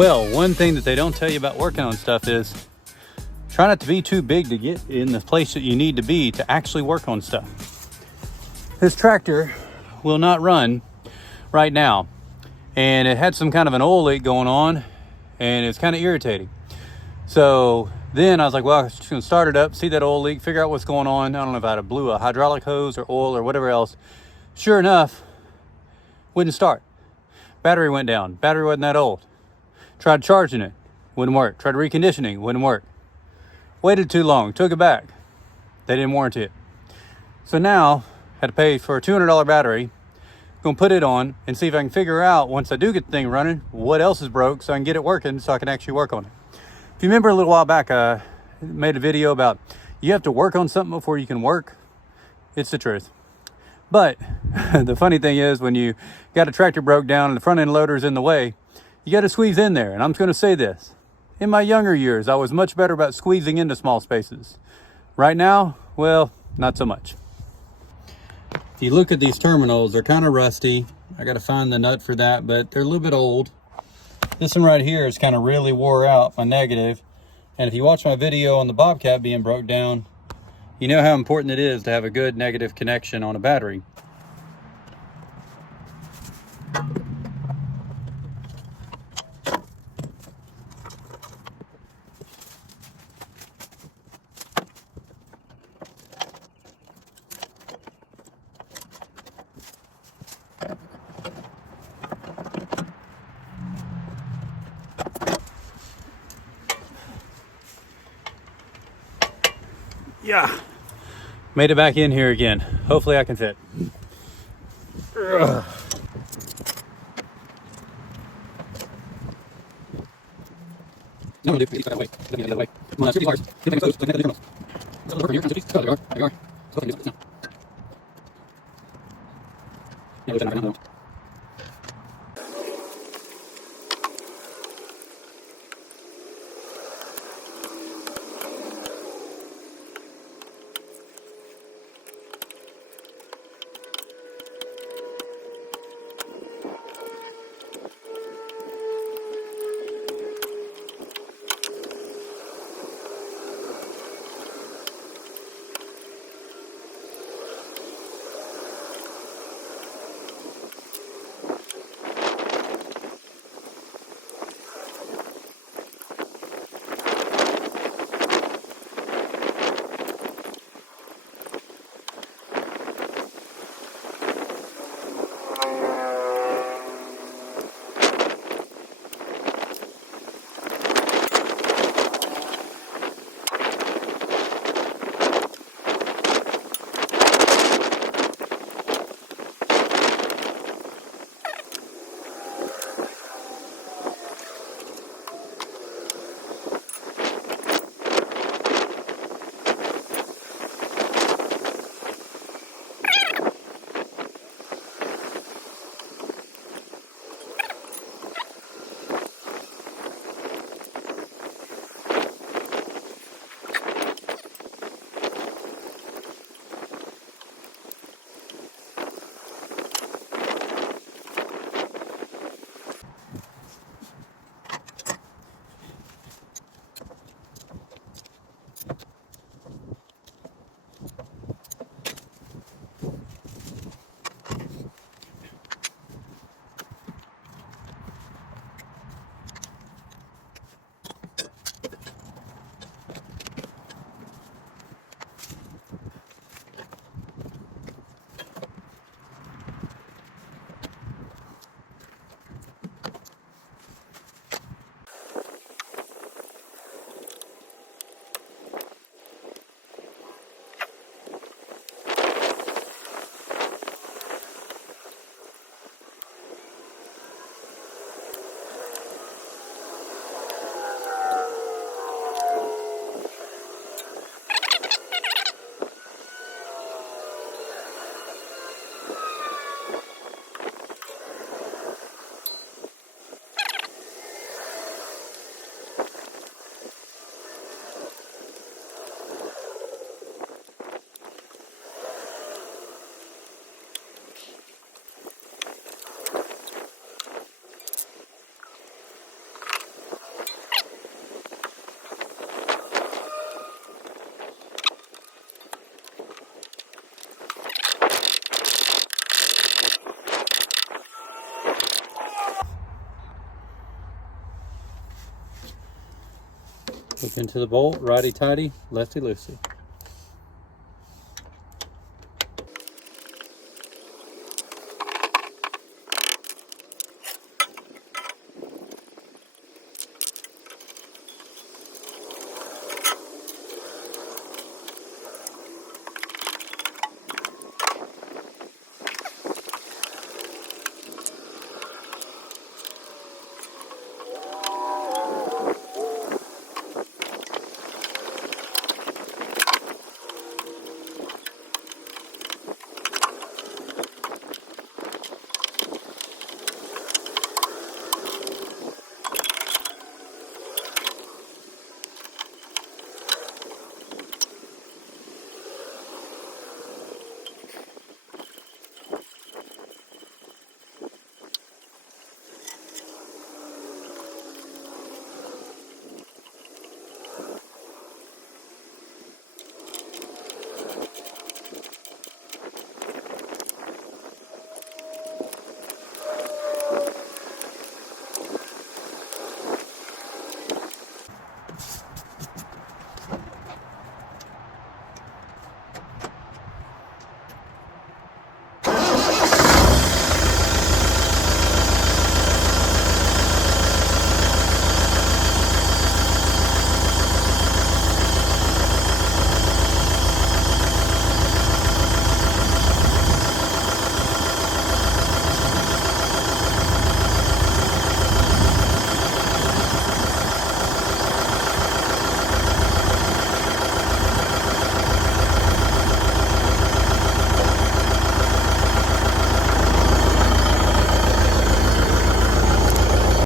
Well, one thing that they don't tell you about working on stuff is try not to be too big to get in the place that you need to be to actually work on stuff. This tractor will not run right now, and it had some kind of an oil leak going on, and it's kind of irritating. So then I was like, well, I'm just gonna start it up, see that oil leak, figure out what's going on. I don't know if I blew a hydraulic hose or oil or whatever else. Sure enough, wouldn't start. Battery went down. Battery wasn't that old. Tried charging it, wouldn't work. Tried reconditioning, wouldn't work. Waited too long, took it back. They didn't warranty it. So now, had to pay for a $200 battery. Gonna put it on and see if I can figure out, once I do get the thing running, what else is broke so I can get it working so I can actually work on it. If you remember a little while back, I made a video about you have to work on something before you can work. It's the truth. But the funny thing is, when you got a tractor broke down and the front end loader is in the way, you got to squeeze in there. And I'm going to say this. In my younger years, I was much better about squeezing into small spaces. Right now, well, not so much. If you look at these terminals, they're kind of rusty. I got to find the nut for that, but they're a little bit old. This one right here is kind of really wore out, my negative. And if you watch my video on the Bobcat being broke down, you know how important it is to have a good negative connection on a battery. Yeah, made it back in here again. Hopefully I can fit. Ugh. No, dude, that way. That way. Come on, screw these wires. Get them close. Look at the terminals. Does it work on your concepts? Oh, there you are. There you are. So I can do this now. Yeah, we'll turn around. Hook into the bolt, righty-tighty, lefty-loosey.